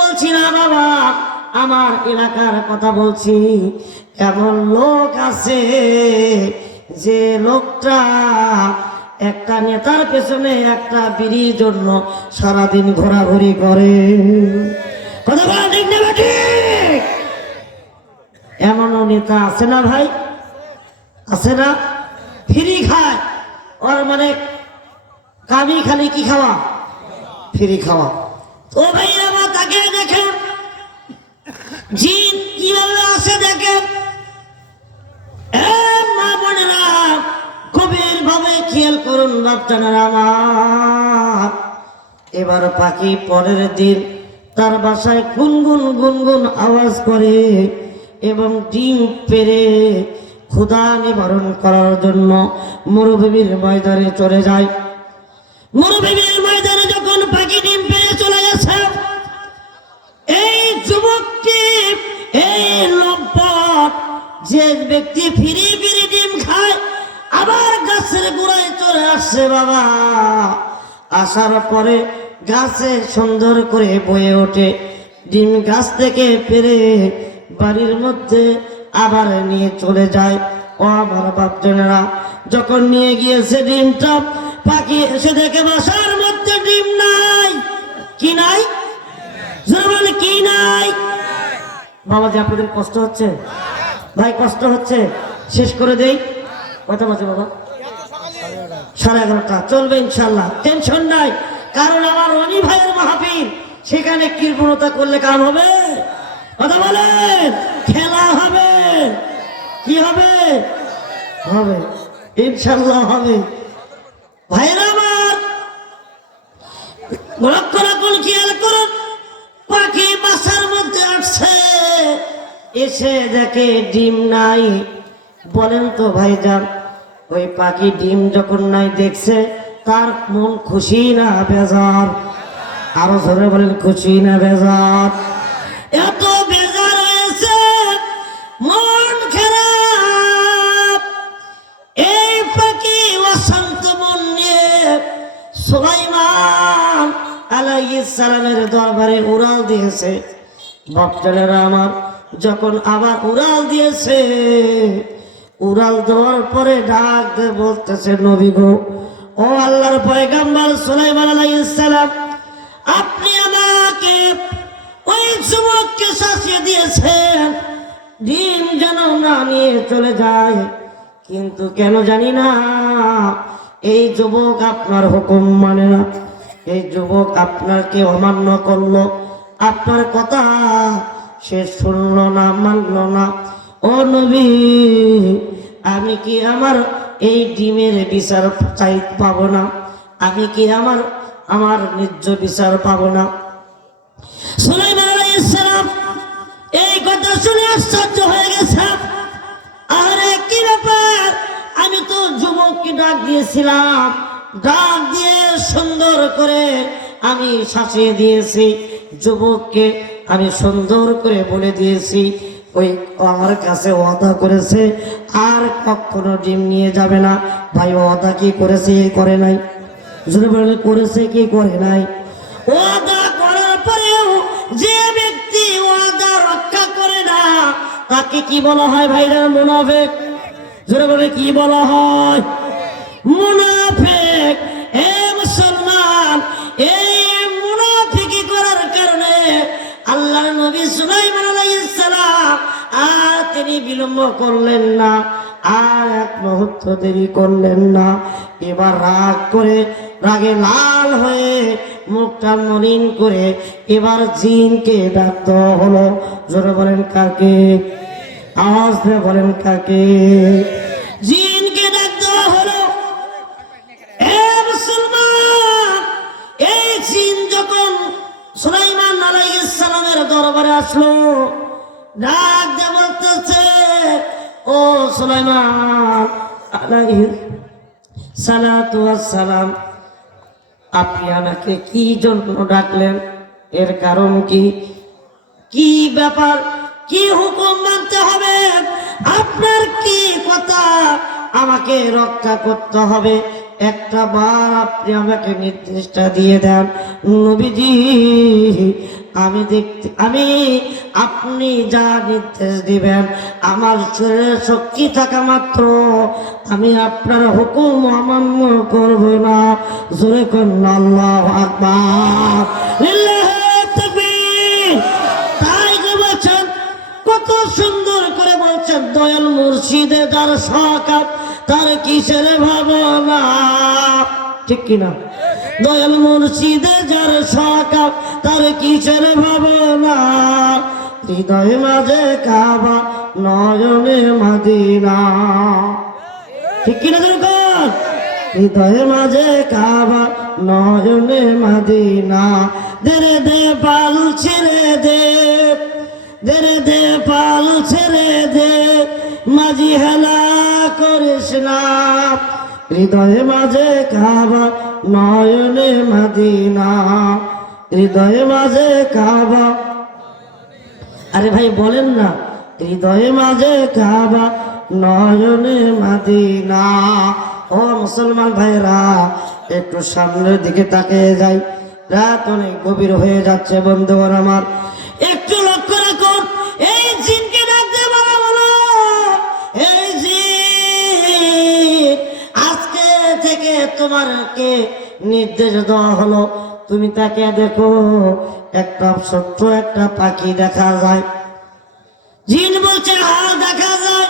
বলছি না বাবা, আমার এলাকার কথা বলছি। এমন লোক আছে যে লোকটা একটা নেতার পেছনে একটা বিড়ির জন্য সারাদিন ঘোরাঘুরি করে। কথা বলা ঠিক না ঠিক? এমনও নেতা আছে না ভাই, আছে না? ফ্রি খায়, ওর মানে কামি খালি কি খাওয়া, ফ্রি খাওয়া। ও ভাই আমার তাকে দেখেন জিন কিভাবে আসে দেখেন। মা বোনেরা গভীর ভাবে খেয়াল করুন বাচ্চারা আমার। এবার পাখি পরের দিন তার বাসায় গুনগুন গুনগুন আওয়াজ করে এবং ডিম পেড়ে ক্ষুধা নিবারণ করার জন্য মরুভূমির ময়দানে চলে যায়। মরুভূমির ময়দানে যখন পাখি ডিম পেড়ে চলে গেছে, এই যুবকটি, এই লম্পট যে ব্যক্তি ফিরি ফিরি ডিম খায়, আবার গাছের গোড়ায় চলে আসছে বাবা। আসার পরে গাছে সুন্দর করে বয়ে ওঠে ডিম, গাছ থেকে পেরে বাড়ির মধ্যে আবার নিয়ে চলে যায়। ও আমার বাপজনেরা, যখন নিয়ে গিয়েছে ডিমটা, পাখি এসে দেখে বাসার মধ্যে ডিম নাই। কি নাই? কি নাই? বাবা যে আপনাদের কষ্ট হচ্ছে ভাই, কষ্ট হচ্ছে, শেষ করে দেই। কয়টা বাজে বাবা? 11:30 চলবে ইনশাল্লাহ, টেনশন নাই। কারণ আমার রনি ভাইয়ের মাহফিল, সেখানে কৃপণতা করলে কাম হবে? কথা বলেন, খেলা হবে, কি হবে? হবে ইনশাল্লাহ হবে। ভাইরা আমার লক্ষ্য রাখুন, খেয়াল করুন। পাখি বাসার মধ্যে আসছে, এসে দেখে ডিম নাই। বলেন তো ভাইজান, ওই পাখি ডিম যখন নাই দেখছে, তার মন খুশি না বেজার? আরো জোরে বলেন, খুশি না বেজার? এত বেজার হয়েছে, মন খারাপ। এই পাখি অশান্ত মন নিয়ে সুলাইমান আলাইহিস সালামের দরবারে উড়াল দিয়েছে। ভক্তরা আমার, যখন আবার উড়াল দিয়েছে, উড়াল দেওয়ার পরে ডাক দিয়ে বলতেছে, নবী গো, ও আল্লাহর পয়গম্বর সুলাইমান আলাইহিস সালাম, আপনি আমাকে ওই যুবককে শাসিয়ে দিয়েছেন ডিম যেন না নিয়ে চলে যায়, কিন্তু কেন জানি না এই যুবক আপনার হুকুম মানে না। এই যুবক আপনাকে অমান্য করলো, আপনার কথা সে শুনলো না, মানলো না। ও নবী, আমি কি আমার এই ডিমের বিচার পাবো না? আমি কি আমার ন্যায্য বিচার পাবো না? সুলাইমান আলাইহিস সালাম এই কথা শুনে আশ্চর্য হয়ে গেছে। আরে কি ব্যাপার, আমি তো যুবককে ডাক দিয়েছিলাম, ডাক দিয়ে সুন্দর করে আমি শাসিয়ে দিয়েছি, যুবককে আমি সুন্দর করে বলে দিয়েছি ওই আমার কাছে ওয়াদা করেছে আর কখনো ডিম নিয়ে যাবে না। ভাই ওয়াদা কি করেছে, করে নাই? যদি বলে করেছে কি করে নাই? ওয়াদা করার পরেও যে ব্যক্তি ওয়াদা রক্ষা করে না, তাকে কি বলা হয় ভাইরা? মুনাফিক। জোরে বলে কি বলা হয়? মুনাফিক। এ মুসলমান, এই মুনাফিকি করার কারণে আল্লাহর নবী সুলাইমান আলাইহিস সালাম আর তিনি বিলম্ব করলেন না, আর এক মুহূর্ত দেরি করলেন না। এবার রাগ করে, রাগে লাল হয়ে মুখটা মলিন করে এবার জিনকে ডাক দেওয়া হলো। জোরে বলেন কাকে? আওয়াজ দিয়ে বলেন কাকে? জিনকে ডাক দেওয়া হলো। এ মুসলমান, এই জিন যখন সুলাইমান আলাইহিস সালামের দরবারে আসলো, ডাক দিয়ে বলতেছে, ও সুলাইমান আলাইহিস সালাতু ওয়াস সালাম, আপনি আমাকে কি জন্য ডাকলেন? এর কারণ কি? কি ব্যাপার? কি হুকুম মানতে হবে? আপনার কি কথা? আমাকে রক্ষা করতে হবে, একটা বার আপনি আমাকে নির্দেশটা দিয়ে দেন। নবীজি, আমি আপনি যা নির্দেশ দিবেন আমার শরীরে শক্তি থাকা মাত্র আমি আপনার হুকুম অমান্য করব না। জোরে করুন আল্লাহু আকবার, লিল্লাহি তাকবীর। তাই যে বলছেন, কত সুন্দর করে বলছেন, দয়াল মুর্শিদে যার সাকাত তার কিসের ভাবনা, ঠিক কিনা? দয়াল মুর্শিদে যার সাকাত তার কিসের ভাবনা, হৃদয় মাঝে কাবা নয়নে মদিনা, ঠিক কিনা? দরকার হৃদয় মাঝে কাবা নয়নে মদিনা। দেরে দে পাল ছেড়ে দে, দেরে দে পাল ছেড়ে দে, মাঝি হেলা করিস না, হৃদয় মাঝে কাবা নয়নে মদিনা, হৃদয় মাঝে কাবা। আরে ভাই বলেন না, হৃদয় মাঝে কাবা নয়নে মদিনা। ও মুসলমান ভাইরা, একটু সামনের দিকে তাকিয়ে যাই, রাত অনেক গভীর হয়ে যাচ্ছে। বন্ধুগণ আমার, একটু লক্ষ্য রাখুন, এই জিনকে ডাকতে বলা হলো, এই জিন আজকে থেকে তোমাকে নির্দেশ দেওয়া হলো, তুমি তাকে দেখো, একটা ছোট্ট একটা পাখি দেখা যায়। জিন বলছে হ্যাঁ দেখা যায়।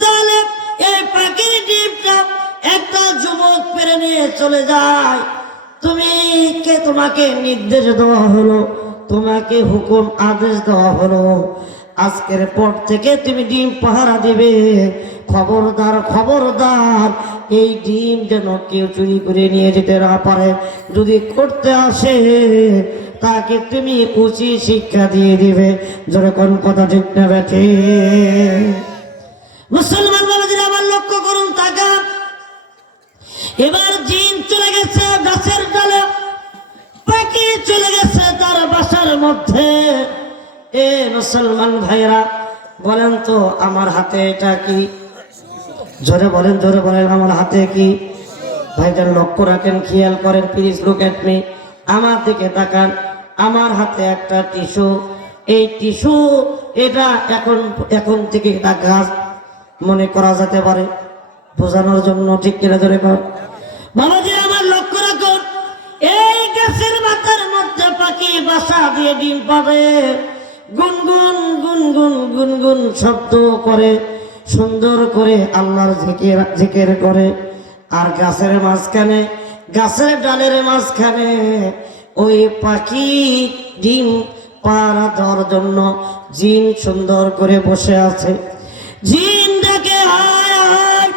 তাহলে এই পাখির ডিমটা একটা যুবক পেরে নিয়ে চলে যায়। তোমাকে নির্দেশ দেওয়া হলো, তোমাকে হুকুম আদেশ দেওয়া হলো, আজকের পর থেকে তুমি ডিম পাহারা দিবে। খবরদার খবরদার, এই ডিম যেন কেউ চুরি করে নিয়ে যেতে না পারে। যদি করতে আসে তাকে তুমি উচিত শিক্ষা দিয়ে দিবে। জোরে কোন কথা ঠিক না বেঠে? মুসলমান বাবাজিরা আমার লক্ষ্য করুন, তাকান। এবার জিন চলে গেছে গাছের ডালে, পাখি চলে গেছে তার বাসার মধ্যে। এ মুসলমান ভাইরা বলেন তো, আমার হাতে এটা কি? জোরে বলেন, জোরে বলেন, আমার হাতে কি? ভাইজান লক্ষ্য রাখেন, খেয়াল করেন, প্লিজ লুক এট মি। আমার দিকে তাকান, আমার হাতে একটা টিস্যু। এই টিস্যু এটা এখন থেকে এটা গাছ মনে করা যেতে পারে, বোঝানোর জন্য, ঠিক কিনা? ধরে কর বাবাজি, আমার লক্ষ্য রাখুন, এই গাছের মাথার মধ্যে পাখি বাসা দিয়ে ডিম পাবে। গুনগুন গুনগুন গুনগুন শব্দ করে, সুন্দর করে আল্লাহর জিকির করে। আর গাছের মাঝখানে, গাছের ডালের মাঝখানে ওই পাখি ডিম পাড়া দেওয়ার জন্য জিন সুন্দর করে বসে আছে। জিন ডাকে হায় হায়,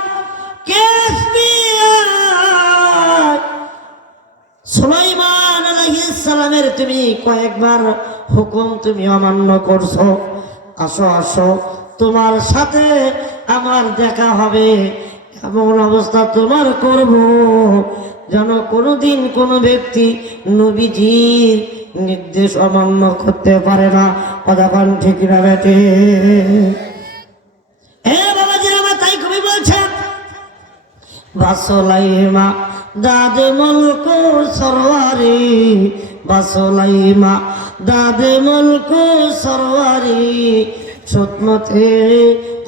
সুলাইমান আলাইহিস সালামের তুমি কয়েকবার হুকুম তুমি অমান্য করছো, আসো আসো, তোমার সাথে আমার দেখা হবে। এমন অবস্থা তোমার করব যেন কোনোদিন কোনো ব্যক্তি নবীজির নির্দেশ অমান্য করতে পারে না। কতক্ষণ ঠিক না বেটে? হে বাবাজির আমার, তাই কবি বলছেন, বাসলাইমা দাদে মুলকু সরওয়ারি, বাসলাইমা দাদে মুলকু সরওয়ারি, সুতমতে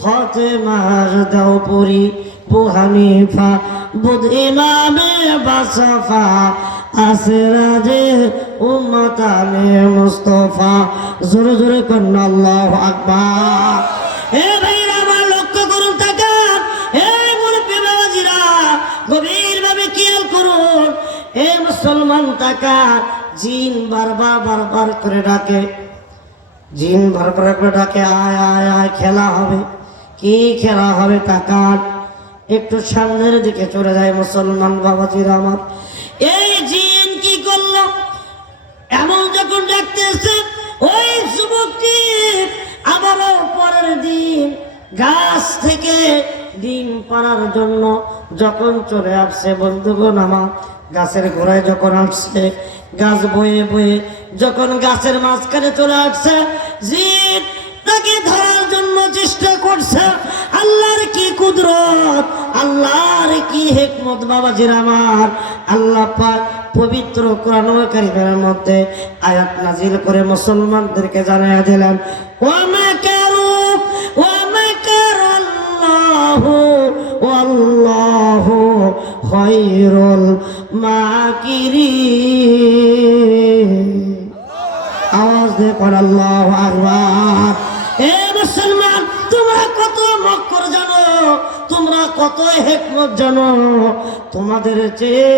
খতে মার দাও পুরি, বু হানিফা বুধ ইমামে বাসাফা, আসরাজে উম্মতানে মুস্তফা। জোরে জোরে করুন আল্লাহু আকবার। হে ভাইরা আমার লক্ষ্য করুন, তাকান। হে মুরব্বি বাবাজিরা গভীর ভাবে খেয়াল করুন। হে মুসলমান তাকান, জিন বারবার করে ডাকে, জিন বারবার করে ডাকে, আয় আয় আয়, খেলা হবে। কি খেলা হবে? তাকান, একটু সামনের দিকে চলে যায় মুসলমান বাবাজিরা আমার। এই জিন কি করলো? এমন যখন ডাকতেছে, ওই যুবকটি আবারও পরের দিন গাছ থেকে ডিম পাড়ার জন্য যখন চলে আসছে। বন্ধুগণ আমার, গাছের গোড়ায় যখন আসছে, গাছ বয়ে বয়ে যখন গাছের মাঝখানে চলে আসছে, জিন তাকে ধরার জন্য চেষ্টা করছে। আল্লাহর কি কুদরত, আল্লাহর কি হিকমত বাবাজির আমার। আল্লাহ পাক পবিত্র কোরআন কারীমের মধ্যে আয়াত নাজিল করে মুসলমানদেরকে জানিয়ে দিলেন, ওয়া মাকারু ওয়া মাকারাল্লাহু ওয়াল্লাহু খায়রুল মাকিরিন। আওয়াজ দিয়ে পড় আল্লাহু আকবার। এ মুসলমান, তোমরা কত মক্কর জানো, তোমরা কত হিকমত জানো, তোমাদের চেয়ে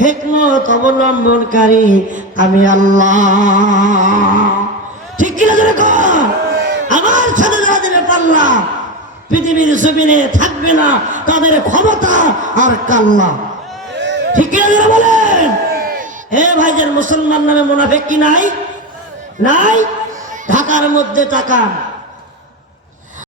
হিকমত অবলম্বনকারী আমি আল্লাহ। ঠিক কিনা জোরে কর। আমার সাথে যারা দিনে পাল্লা পৃথিবীর জমিনে থাকবে না, তাদের ক্ষমতা আর কাল্লা। ঠিক কিনা জোরে বলেন। হে ভাইজান, মুসলমান নামে মুনাফিক কি নাই? নাই। ঢাকার মধ্যে তাকান,